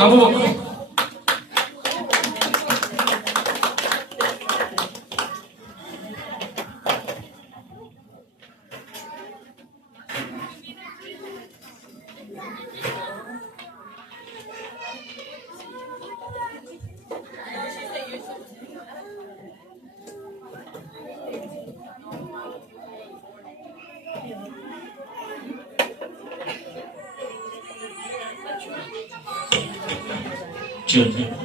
Kamu. Chen.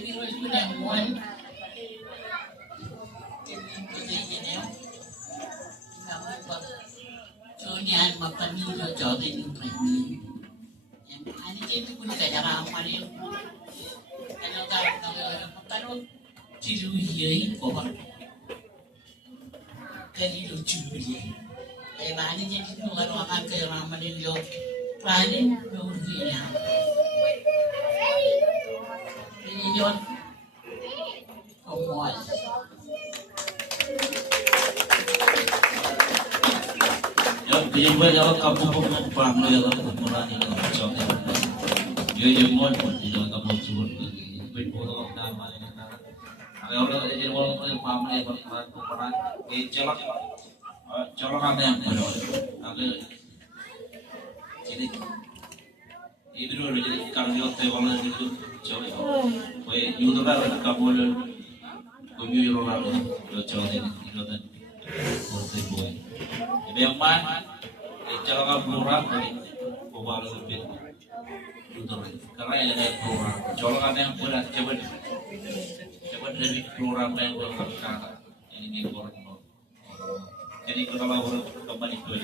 Tapi harus menemukan Jadi Soalnya makan ni lo jauh dari ini. Yang ani jadi pun kayak orang Mario. Kalau makan lo ciru hiai kok. Kali lo curi. Kayak ani jadi tu kalau makan kayak orang Mario. Prani lo urusnya. Ini John. Komol. Yang gue jalan kampung Pamle jalan mulai jauh dia mau di jalan kampung turun berpuluh tahun mana kita kalau jadi orang Pamle berperan colok apa yang berdoa agak jadi itu dulu jadi kalau dia tewalan itu jauh kue YouTube ada kabel kue orang itu jauh ini itu kan kursi boy yang mana cara ngabluran dari kubal lebih tutur karena yang ada program colongan yang berat coba dari program yang berkata ini orang jadi kalau kembali ke